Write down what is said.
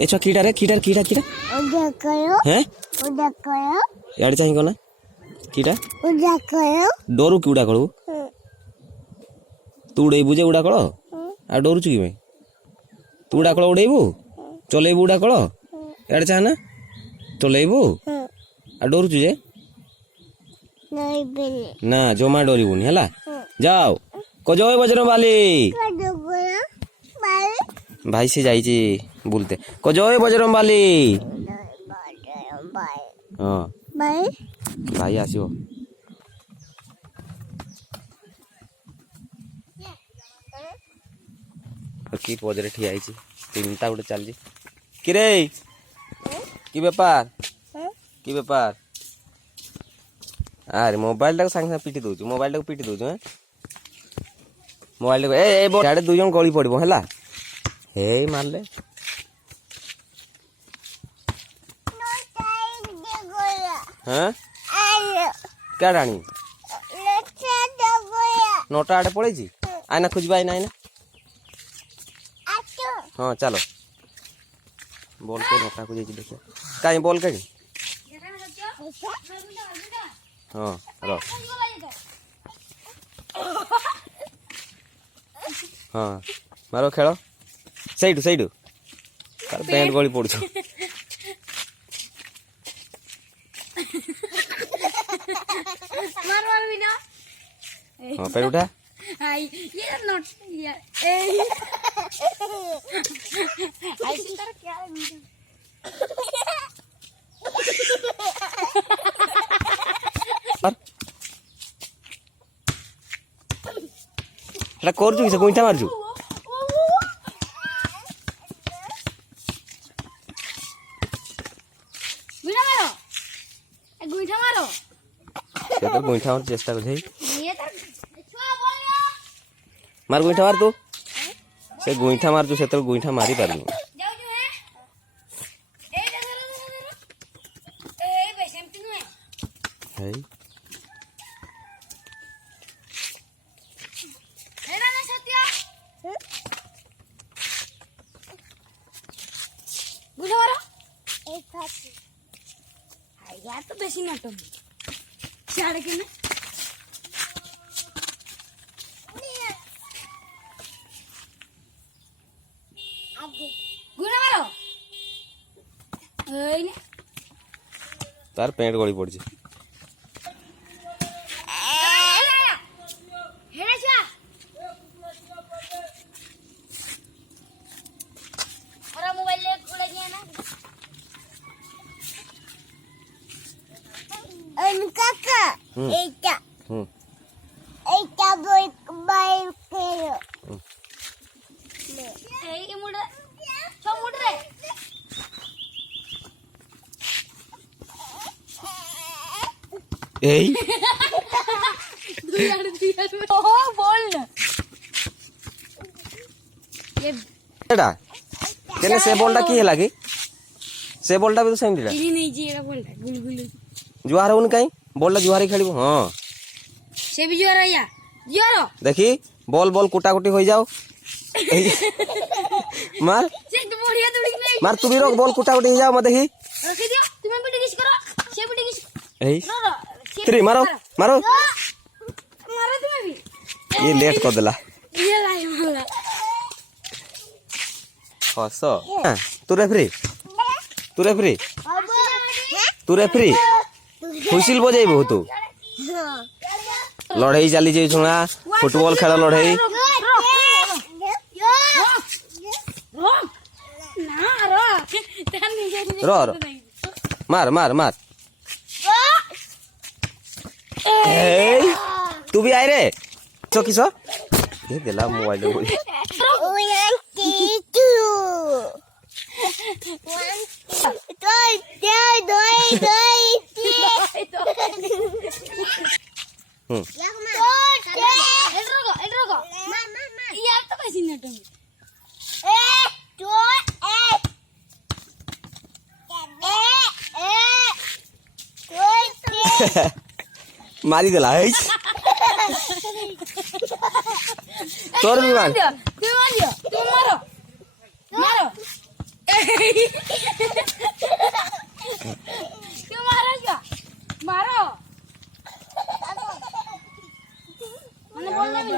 ए छुआ कीड़ा रे कीड़ा कीड़ा कीड़ा उड़ा करो हैं उड़ा करो यार चाहिए कोना कीड़ा उड़ा करो डरू की उड़ा करू तू उड़ेबू जे उड़ा कल आ डरुचु कि तू उड़ा कल उड़ेबू चलेबू उड़ा कल यार चाह ना चलेबू आ डरुचु जे नहीं बिल्ली ना जमा डरबुनि है जाओ को जय बजरंगबाली भाई से जाइए बोलते को जय बजरंगबाली हाँ बाय भाई आसो कि पजरे ठिया तीनटा गोटे चलती कि रे कि बेपार कि बेपार अरे मोबाइल टाक सांगे पिटी दौच मोबाइल टाक पिटी दौच मोबाइल टाक दुई जन गली पड़ब है हे मारले हाँ क्या राणी नौटा आड़े पड़े आईना खोजबा आईना आईना हाँ चलो बॉल के नौटा को देखिए कहीं बॉल कहीं हाँ रो हाँ मारो खेल सैडू सैडू पैंट गली पड़ू हाँ पैर उठा कर गोईठा मारचु गोईठा मार चेष्टा कर मार गोईठा मार तू से गोईठा मारचु से गोईठा मारी पारनु यार तो बेसी नाटो सियाड़े के ना गुना मारो ओइने तार पेंट गली पड़ी हेड़ा छा और मोबाइल ले खोले दिया ना काका एटा बोल बाय करो ए मुड़ छो मुड़ रे एई ओ बोल ये एडा केने से बॉलटा की हैला की से बॉलटा भी तो सेम दिला इनी नहीं जी एड़ा बोलटा गुलगुल जुआर होन कहीं बॉलटा जुआरी खेलिबो हां से भी जुआर आया जुआर देखी बॉल बॉल कुटाकुटी हो जाओ मार से तो बढ़िया दौड़ी नहीं मार तू भी रोक बॉल कुटाकुटी हो जाओ मत देखी रख दियो तुम भी डिगिस करो से भी डिगिस एई रो रो थ्री मारो मारो मारो तुम भी ये लेट कर देला ये लाई वाला हसो तू रेफरी तू रेफरी हुइसिल बजेबो तू लड़ाई चली जे छुणा फुटबॉल खेल लड़ाई रो रो मार मार मार ए तू भी आए रे तो किसो ये देला मोबाइल बोली मारी देला है तोर भी मार तुम मारो मारो क्यों मारेगा? मारो। मैंने बोला भी